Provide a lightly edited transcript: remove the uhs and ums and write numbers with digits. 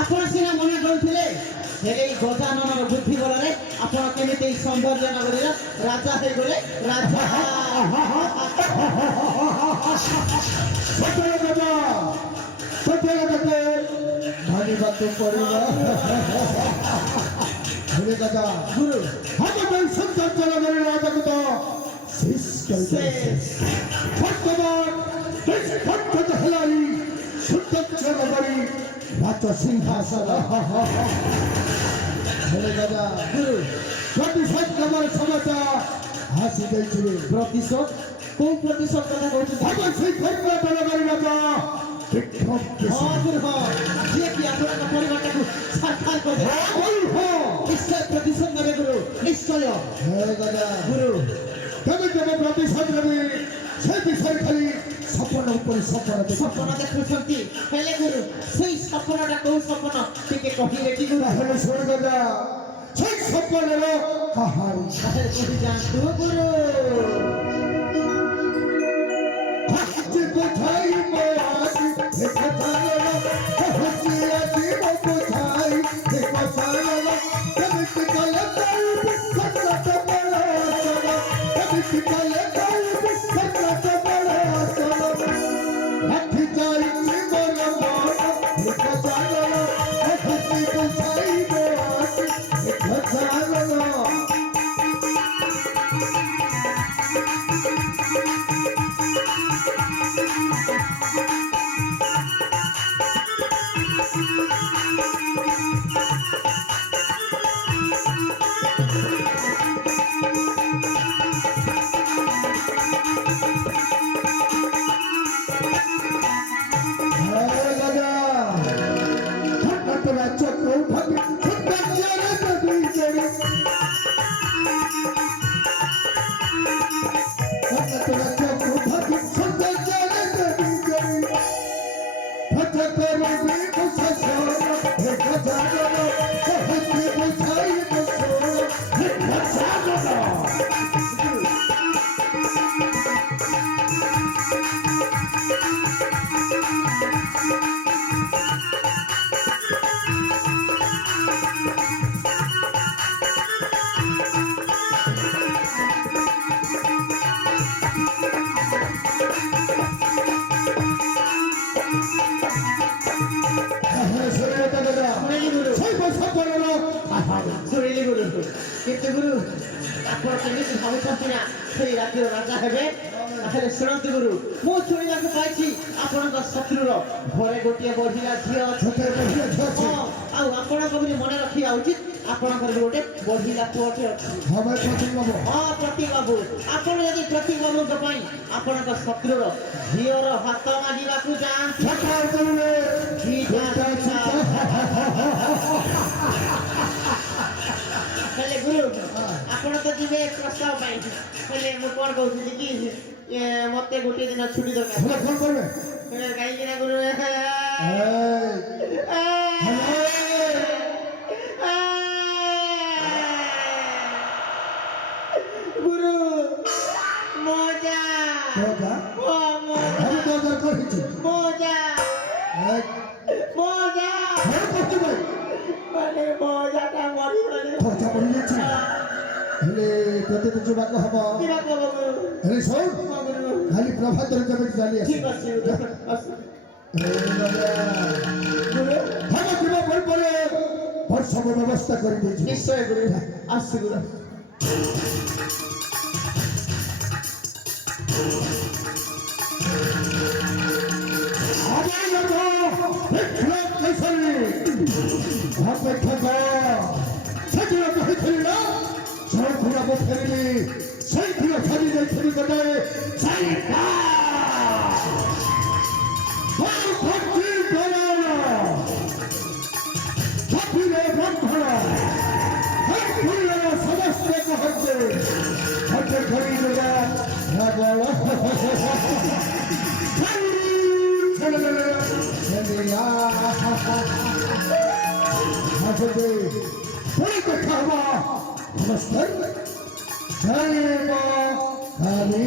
ଆପଣ ସିନା ମନେ କରୁଥିଲେ ହେଲେ ଏଇ ଗଜାନନର ବୁଦ୍ଧି ବଳରେ ଆପଣ କେମିତି ଏଇ ସୌନ୍ଦର୍ଯ୍ୟ ନଗରୀର ରାଜା ହେଇଗଲେ ରାଜା। ଭାବିବାକୁ ପଡ଼ିବ ହେଲେ ଦାଦା ଗୁରୁ ଆମେ ପାଇଁ ସୌନ୍ଦର୍ଯ୍ୟ ନଗରୀ ରାଜାକୁ ତ ଶେଷ ବର୍ତ୍ତମାନ ହେଲାଣି ସୌନ୍ଦର୍ଯ୍ୟ ନଗରୀ রাজ সিংহাসন হেলে দাদা প্রতিশোধ নেবার সময়টা হাসি দিয়েছিল। প্রতিশোধ কোন প্রতিশোধ কথা কହୁଛନ୍ତି? আমার সেই কর্মটা নগরী রাজা বিক্রম ଯିଏ କି ଆପଣଙ୍କ ପରିବାରଟାକୁ ସାକ୍ଷାତ କରିଦେବେ ନିଶ୍ଚୟ ପ୍ରତିଶୋଧ ନେବେ ଗୁରୁ ନିଶ୍ଚୟ। ହେଲେ ଦାଦା ଗୁରୁ କେବେ କେବେ ପ୍ରତିଶୋଧ ନେବି ସେ ବିଷୟରେ ଖାଲି ସପନ ଉପରେ ସପନ ଦେଖୁଛନ୍ତି ହେଲେ ଗୁରୁ ସେଇ ସପନଟା କୋଉ ସପନ ଟିକେ କହିବେ କି ଗୁରୁ? ହେଲେ ଶୁଣ ଦାଦା সেই সপনের কাহানি কহি যাଆନ୍ତୁ ଗୁରୁ। হাসি কোথায় আসি হাসি আসি কোথায় কেমিতি কলে সন্ন্যত বড় কেমিতি কলে সন্ন্যত বড় লাঠি চাইছি মন হাসি কোথায় আসি কিন্তু গুরু ଆପଣ କେମିତି ଭାବୁଛନ୍ତି ନା ସେଇ ରାଜ୍ୟର ରାଜା ହେବେ? ତାହେଲେ ଶୁଣନ୍ତୁ ଗୁରୁ ମୁଁ ଶୁଣିବାକୁ ପାଇଛି ଆପଣଙ୍କ ଶତ୍ରୁର ଘରେ ଗୋଟିଏ ବଢିଲା ଝିଅ ଅଛି। ଆଉ ଆପଣଙ୍କ ବି ମନେ ରଖିବା ଉଚିତ ଆପଣଙ୍କର ବି ଗୋଟେ ବଢିଲା ପୁଅଟେ ଅଛି। ହଁ ପ୍ରତୀକ ବାବୁ ଆପଣ ଯଦି ପ୍ରତୀକ ବାବୁଙ୍କ ପାଇଁ ଆପଣଙ୍କ ଶତ୍ରୁର ଝିଅର ହାତ ମାଗିବାକୁ ଯାଆନ୍ତି ହେଲେ ଗୁରୁ ଆପଣ ତ ଯିବେ ପ୍ରସ୍ତାବ ପାଇଁ ହେଲେ ମୁଁ କଣ କହୁଥିଲି କି ମତେ ଗୋଟିଏ ଦିନ ଛୁଟି ଦରକାର କାହିଁକି ନା ଗୁରୁ ଗୁରୁ ମଜା ମଜା ମଜା ମାନେ ମଜାଟା ମରିଗଲେ ହେଲେ ତତେ ତ ଯିବାକୁ ହବ ହେଲେ ଶୁଣ ଖାଲି ପ୍ରଭାତରେ ଯେବେ ଚାଲି ଠିକ ଅଛି ଯିବା ପରେ ସବୁ ବ୍ୟବସ୍ଥା କରିଦେଇଛି। ନିଶ୍ଚୟ ଗୁରୁ ଆସୁ ଗୁରୁ ସେଦିନ କହିଥିଲି ନା ଯେଉଁଥିର ମୁଁ ଫେରିଲି ସେଇଥିର ଫେରି ଯାଇଥିଲି ଗୋଟେ ସମସ୍ତେ କହନ୍ତି ମତେ ଧରିଦେବା ପୁଣି ଦେଖା ହବା ନମସ୍କାର ଜୟ ମା କାଳୀ